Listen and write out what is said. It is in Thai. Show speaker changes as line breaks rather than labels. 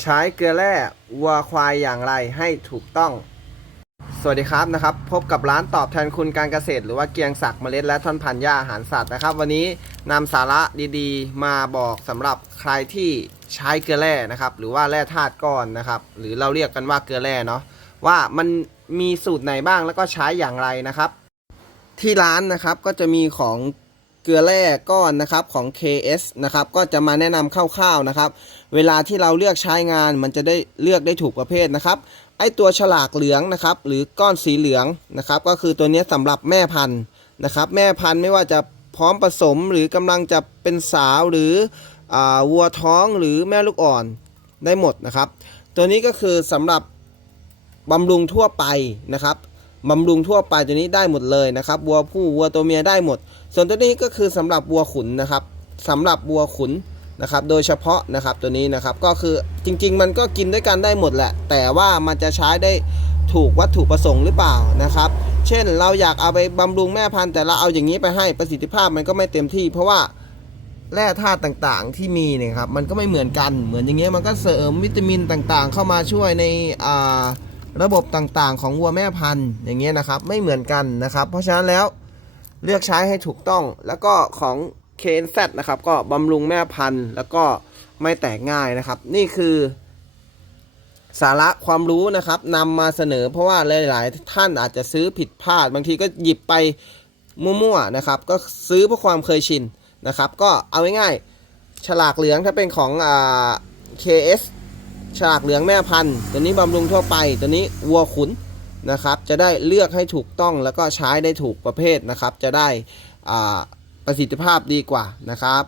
ใช้เกลือแร่วัวควายอย่างไรให้ถูกต้อง สวัสดีครับนะครับ พบกับร้านตอบแทนคุณการเกษตร หรือว่าเกียงศักดิ์เมล็ดและท่อนพันธุ์หญ้าอาหารสัตว์นะครับ วันนี้นำสาระดีๆ มาบอกสำหรับใครที่ใช้เกลือแร่นะครับ หรือว่าแร่ธาตุก้อนนะครับ หรือเราเรียกกันว่าเกลือแร่เนาะว่ามันมีสูตรไหนบ้างแล้วก็ใช้อย่างไรนะครับ ที่ร้านนะครับก็จะมีของ เกลือแร่ก้อนนะครับของ KS นะครับก็จะมาแนะนำคร่าวๆนะครับ เวลาที่เราเลือกใช้งานมันจะได้เลือกได้ถูกประเภทนะครับไอตัวฉลากเหลืองนะครับหรือก้อนสีเหลืองนะครับก็คือตัวนี้สำหรับแม่พันธุ์นะครับแม่พันธุ์ไม่ว่าจะพร้อมผสมหรือกำลังจะเป็นสาวหรืออวัวท้องหรือแม่ลูกอ่อนได้หมดนะครับ ตัวนี้ก็คือสำหรับบำรุงทั่วไปนะครับ บำรุงทั่วไปตัวนี้ได้หมดเลยนะครับวัวผู้วัวตัวเมียได้หมด ส่วนตัวนี้ก็คือสำหรับวัวขุนนะครับสำหรับวัวขุนนะครับ โดยเฉพาะนะครับตัวนี้นะครับก็คือจริง ๆ มันก็กินด้วยกันได้หมดแหละ แต่ว่ามันจะใช้ได้ถูกวัตถุประสงค์หรือเปล่านะครับ เช่นเราอยากเอาไปบำรุงแม่พันธุ์แต่เราเอาอย่างนี้ไปให้ประสิทธิภาพมันก็ไม่เต็มที่ เพราะว่าแร่ธาตุต่างๆ ที่มีเนี่ยครับมันก็ไม่เหมือนกันเหมือนอย่างเงี้ยมันก็เสริมวิตามินต่างๆ เข้ามาช่วยในอ่า ระบบต่างๆ ของวัวแม่พันธุ์อย่างเงี้ยนะครับ ไม่เหมือนกันนะครับ เพราะฉะนั้นแล้วเลือกใช้ให้ถูกต้องแล้วก็ของ KNZ นะครับก็บำรุงแม่พันธุ์ แล้วก็ไม่แตกง่ายนะครับ นี่คือสาระความรู้นะครับนำมาเสนอเพราะว่าหลาย ๆ ท่านอาจจะซื้อผิดพลาด บางทีก็หยิบไปมั่ว ๆ นะครับ ก็ซื้อเพราะความเคยชินนะครับ ก็เอาง่ายๆฉลากเหลืองถ้าเป็นของอ่า KS ฉลากเหลืองแม่พันธุ์ตัวนี้บำรุงทั่วไป ตัวนี้วัวขุนนะครับ จะได้เลือกให้ถูกต้องแล้วก็ใช้ได้ถูกประเภทนะครับ จะได้ประสิทธิภาพดีกว่านะครับ